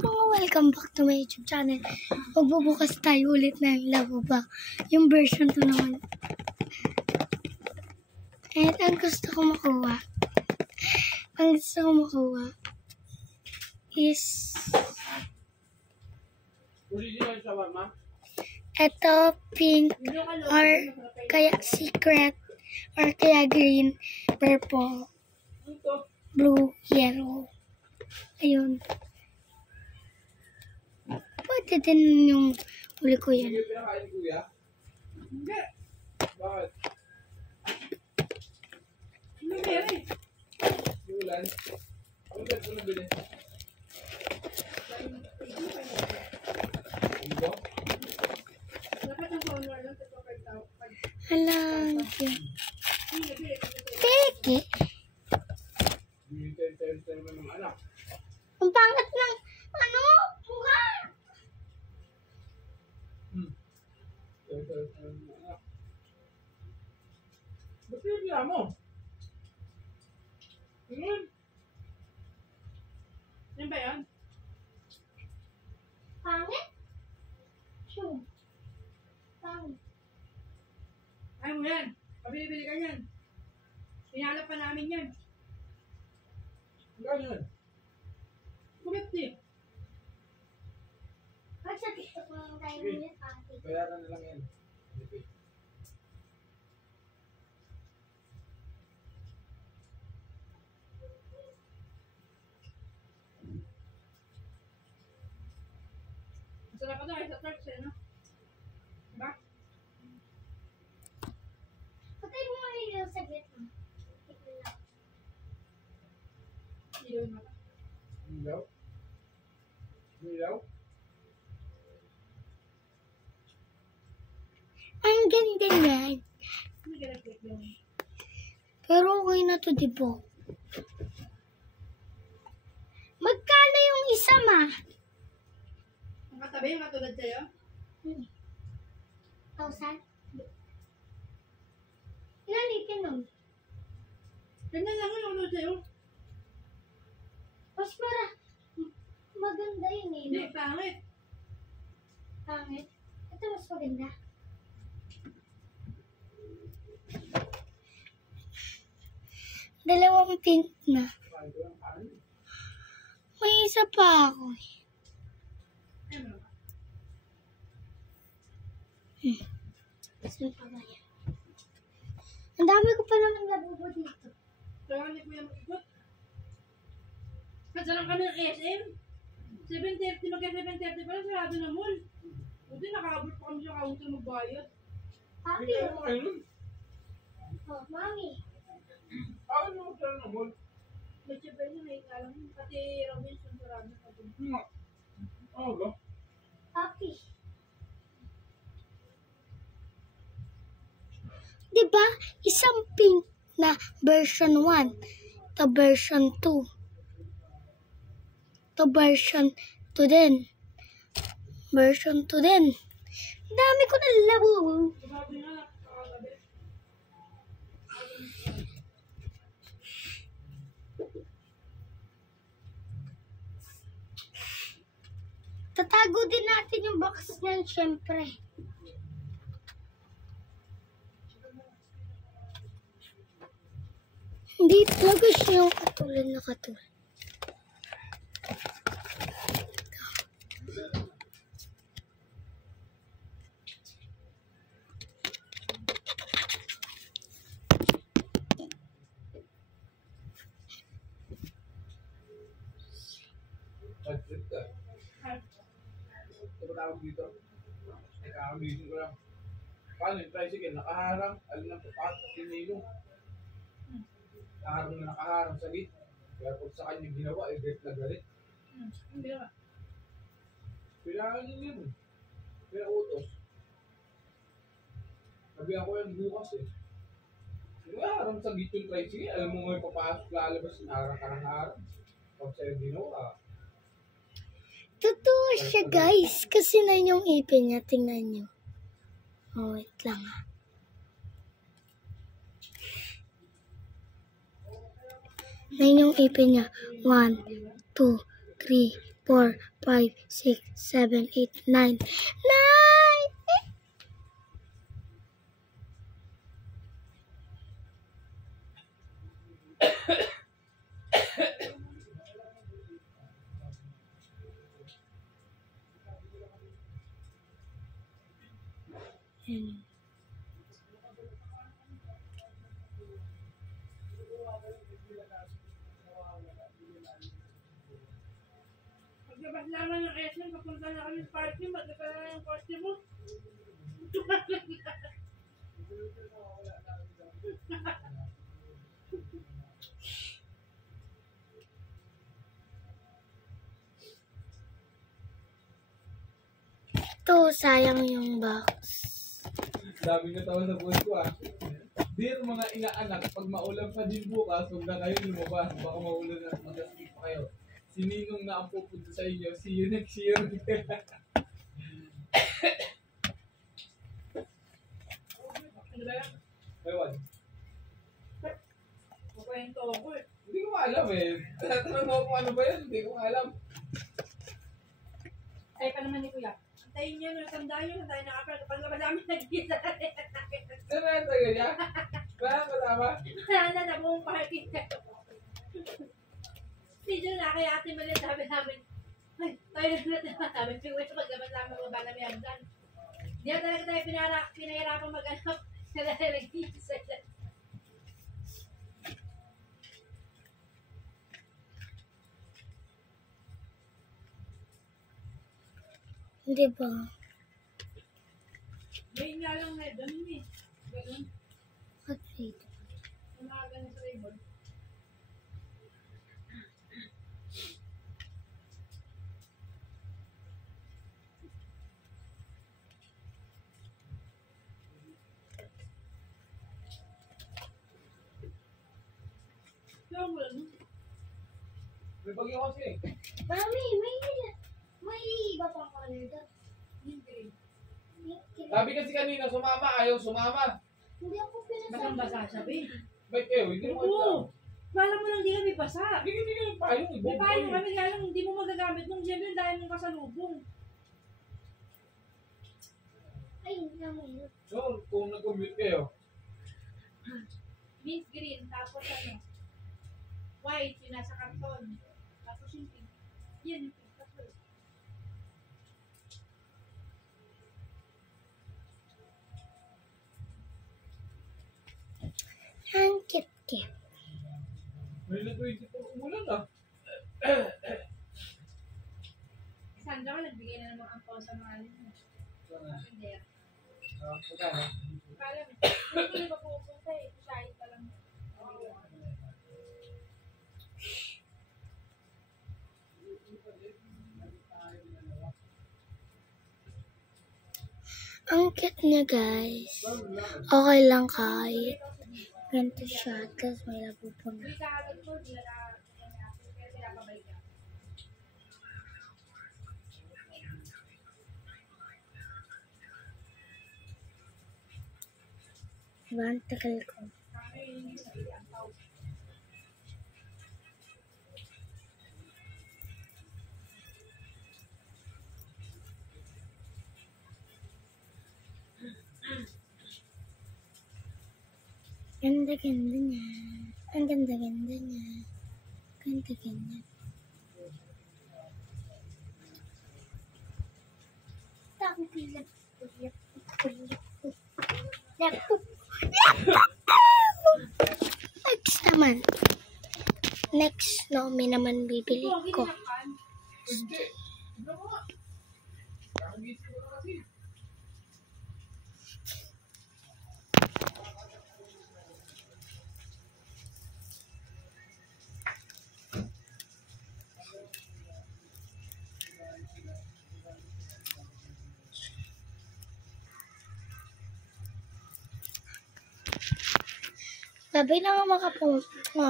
Welcome back to my YouTube channel. Magbubukas tayo ulit ng Labo ba. Yung version 2 naman. At ang gusto ko makuha is ito, pink or kaya secret or kaya green, purple, blue, yellow. Ayun. Pwede din yung huli ko yan. Hindi. Bakit? Hindi meron eh. Ulan? Ulan ko nabili. Ibo? Dapat ang honor lang sa 5,000. Alam yun. Peke. Hinihintay naman ng anak. Ang pangat ng mukha. Ba't pinagila mo? Yun? Yan ba yan? Pangit? Sure. Pangit. Ayaw mo yan. Pabili-bili ka yan. Hinalap pa namin yan. Hanggang yan? 250. Pag sa TikTok mo tayo ulit, pangit. Bayaran na lang yan. Masarap ka doon sa church eh, no? Diba? Patay mo nga yung saglit mo. Ilaw na ka. Ilaw? Ilaw? Ang ganda yan. Hindi ka nag-click doon. Pero okay na to, diba? Magkano yung isa, ma? Ang katabi, yung matulad sa'yo? 1,000? Ilan litin nun? Ganyan lang yung matulad sa'yo. Mas maganda yun eh. Hindi, pangit. Pangit. Ito mas maganda. Dalawang pink na. May isa pa ako eh. Ano? Saan pa ba yan? Ang dami ko pa naman labubo dito. Kaya hindi ko yan mag-ikot. Kasarang kami ng SM. 7:30, magka-7:30 pala, sarado na mall. Buti nakakabot pa kami sa counter magbayad. Papi. Hindi mo kayo nun. Oh, mami. Bakit mo magkaroon ng mall? Medyo ba yun, may kalang yun. Pati Robinson, sarado na pa dun. Oo ba? Papi. Diba? Isang pink na version 1. To version 2. To version 2 din. Version 2 din. Dami ko na labo. Sabi nga, nakakagabi. Tatago din natin yung box niyan, syempre. Hindi talaga siya yung katulad na katulad. Nag-trip ka. Ito ba tawag dito? Nakakabising ko lang. Paano yung tricycle? Nakaharang. Alin lang papat. Tinilo. Nakaharang na nakaharang sa gate. Kaya pag sa kanya ginawa, galit na galit. Hindi ba? Kailangan yun yun. Kaya utos. Sabi ako yan bukas eh. Nakaharang sa gate yung tricycle. Alam mo may papasok lalabas. Naharang ka ng harang. Pag sa'yo ginawa. Totoo siya, guys. Kasi na yung ipin niya. Tingnan nyo. Oh, wait lang ha. Na yung ipin niya. 1, 2, 3, 4, 5, 6, 7, 8, 9. 9! Yan. Paglabas naman ng SM, papunta na kami sa party, magkakala na yung party mo. Ito, sayang yung box. Dami na tawa sa buhay ko ah. Dear mga inaanak, pag maulan pa din bukas, huwag na kayo lumabas. Baka maulan at mag-asip pa kayo. Si Ninong na ang pupunta sa inyo. See you next year. Ano ba yan? Ewan. Kukwento ako eh. Hindi ko alam eh. Tatanong mo kung ano ba yan. Hindi ko alam. Ay pa naman ni Kuya. Antayin niyo, natandaan niyo, natandaan na kapag pag naman namin nag-gisa. Saan na tayo niya? Wala kasama? Wala na na buong party. Video na kaya Ate Malia sabi namin, ay, tayo na sabi, siguro sa paglaban namin mga bala may hagdan. Hindi na talaga tayo pinahirapan mag-anak. Sila na nag-gisa. Hindi ba? Ngayon nga lang na, ganun eh. Ganun. At dito. Umaga na sa ribbon. Kaya mo lang. May bagyo kasi. Mami, may iba pa color doon. Hindi. Sabi kasi kanina, sumama. Ayaw sumama. Hindi ako Basang basa siya, babe. Ba't kayo? Hindi mo alam. Oo. Bala mo lang di kami basa. Hindi ka payong. May paano kami kaya lang hindi mo magagamit nung siyempre dahil mong kasalubong. Ay, hindi naman yun. So, kung nag-commute kayo, Mint green, tapos ano, white, yung nasa karton. Tapos yung pink. Yan yung pink. Tapos, Ang kit-kit. may na 24 umulan ah. Sandra ka, nagbigay na namang ampaw sa mga alin mo. Sana. Hindi. Pagkano? Kala mo, hindi ba pupunta eh, shahid pa lang. Ang cute niya, guys. Okay lang kahit ganito siya. Tapos may nagpupuno. Hindi ka agad ko, hindi na kaya pinapabalik ka. Diba? Ang tagal ko. Kami hindi sa ampaw. Ganda-ganda niya. Ang ganda-ganda niya. Ganda-ganda. Next naman. Next, no, may naman bibili Ito, ang ko. ginagapan. Hindi. Tignan mo nga. Kakagising ko na kasi. Sabi na nga makapunta.